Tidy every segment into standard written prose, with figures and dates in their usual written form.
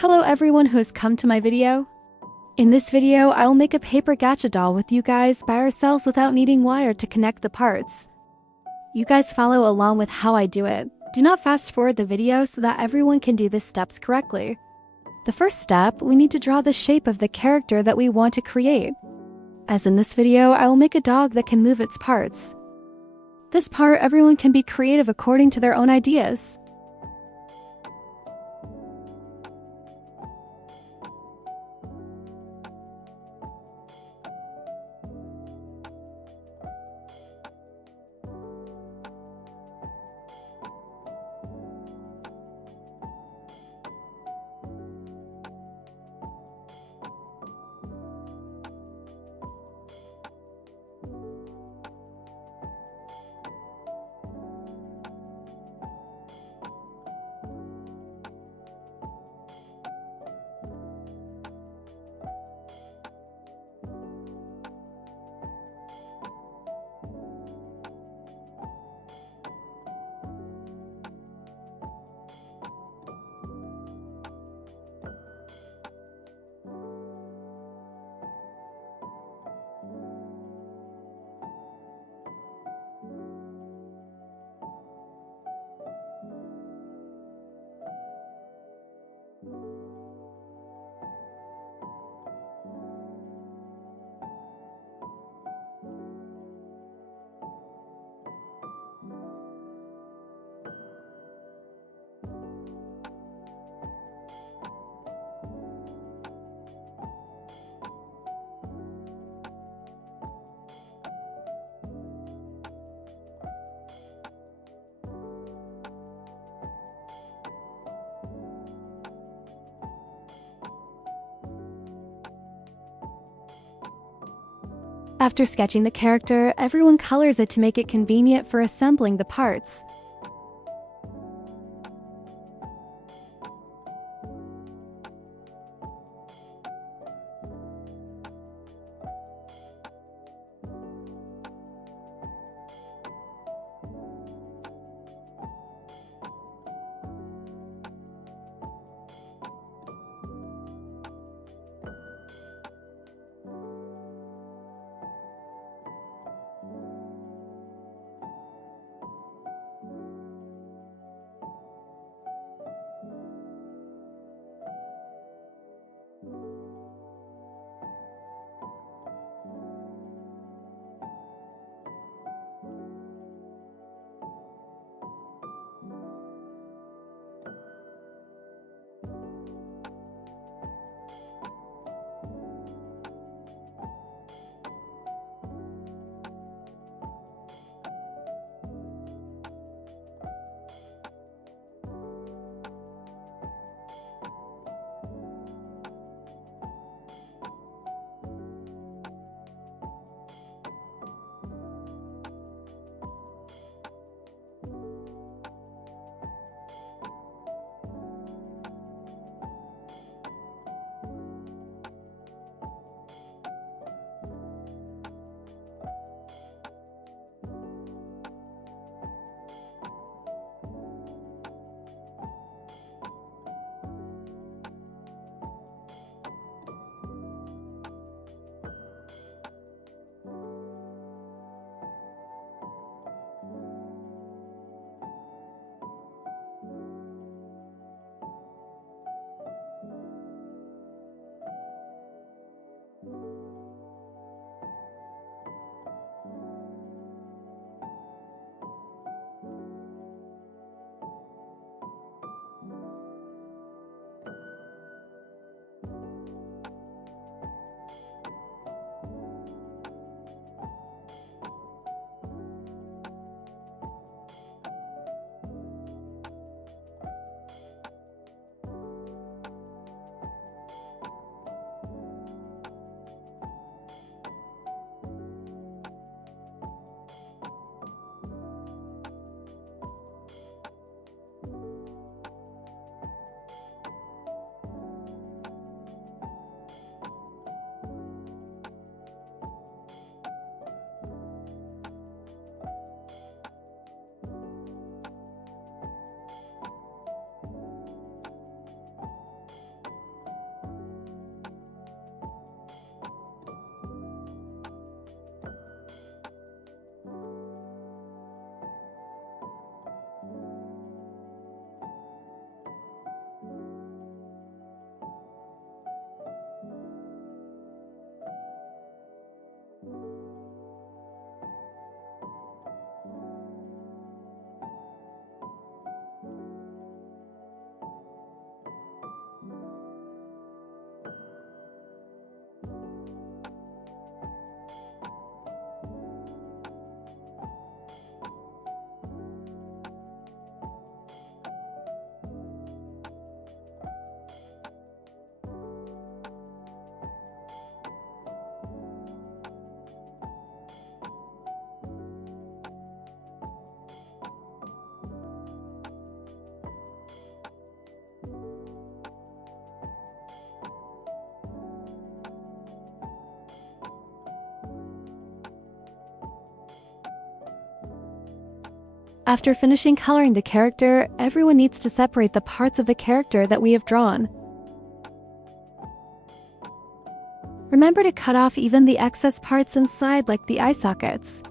Hello everyone who has come to my video. In this video, I will make a paper gacha doll with you guys by ourselves without needing wire to connect the parts. You guys follow along with how I do it. Do not fast forward the video so that everyone can do the steps correctly. The first step, we need to draw the shape of the character that we want to create. As in this video, I will make a dog that can move its parts. This part, everyone can be creative according to their own ideas. After sketching the character, everyone colors it to make it convenient for assembling the parts. After finishing coloring the character, everyone needs to separate the parts of a character that we have drawn. Remember to cut off even the excess parts inside, like the eye sockets.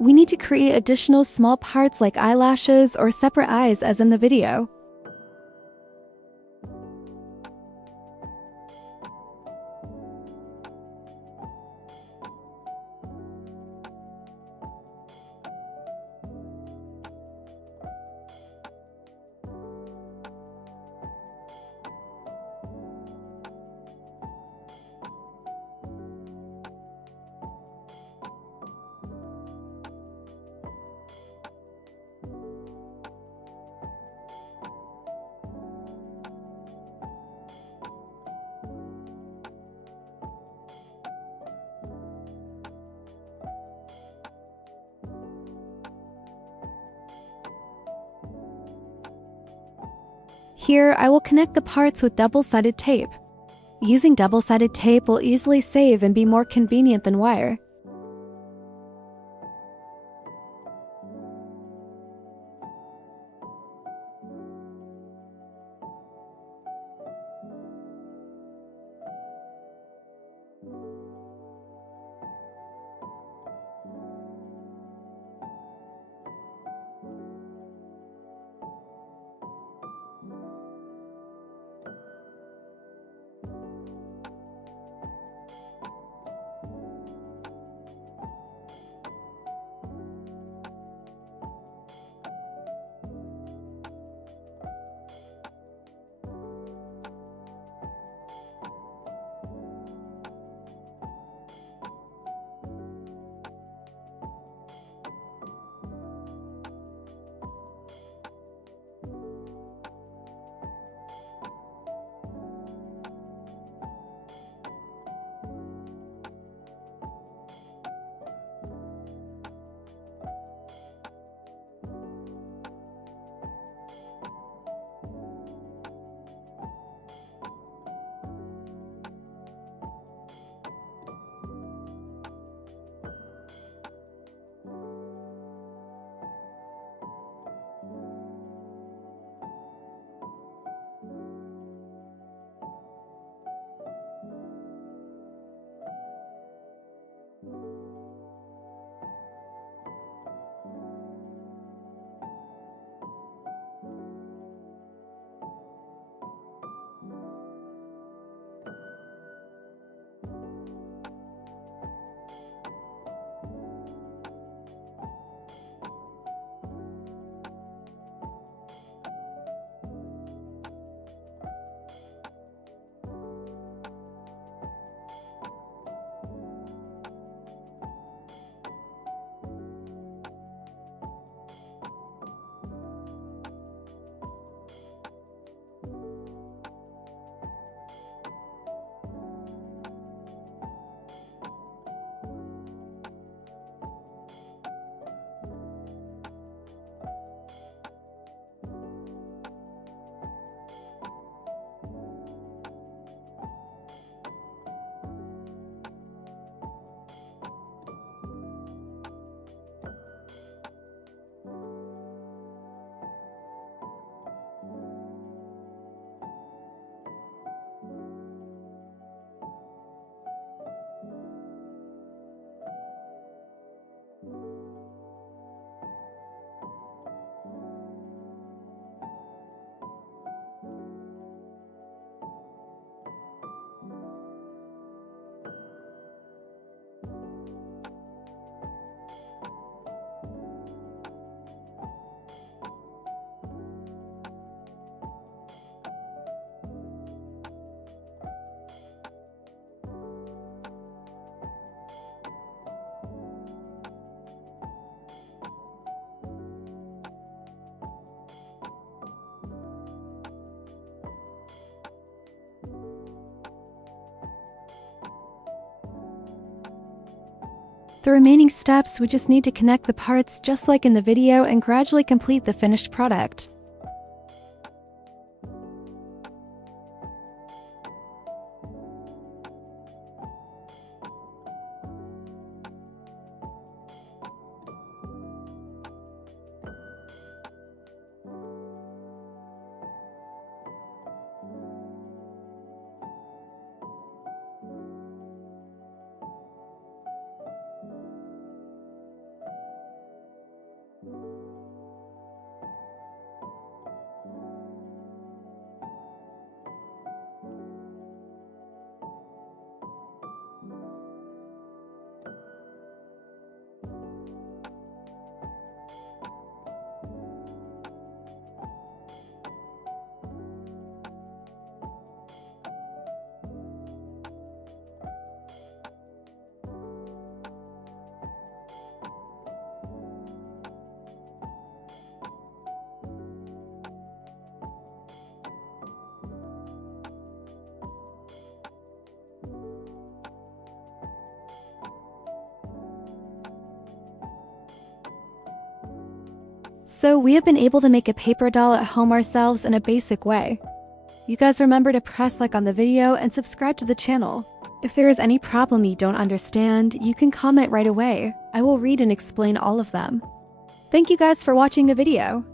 We need to create additional small parts like eyelashes or separate eyes as in the video. Here, I will connect the parts with double-sided tape. Using double-sided tape will easily save and be more convenient than wire. The remaining steps, we just need to connect the parts just like in the video and gradually complete the finished product. So we have been able to make a paper doll at home ourselves in a basic way. You guys remember to press like on the video and subscribe to the channel. If there is any problem you don't understand, you can comment right away. I will read and explain all of them. Thank you guys for watching the video.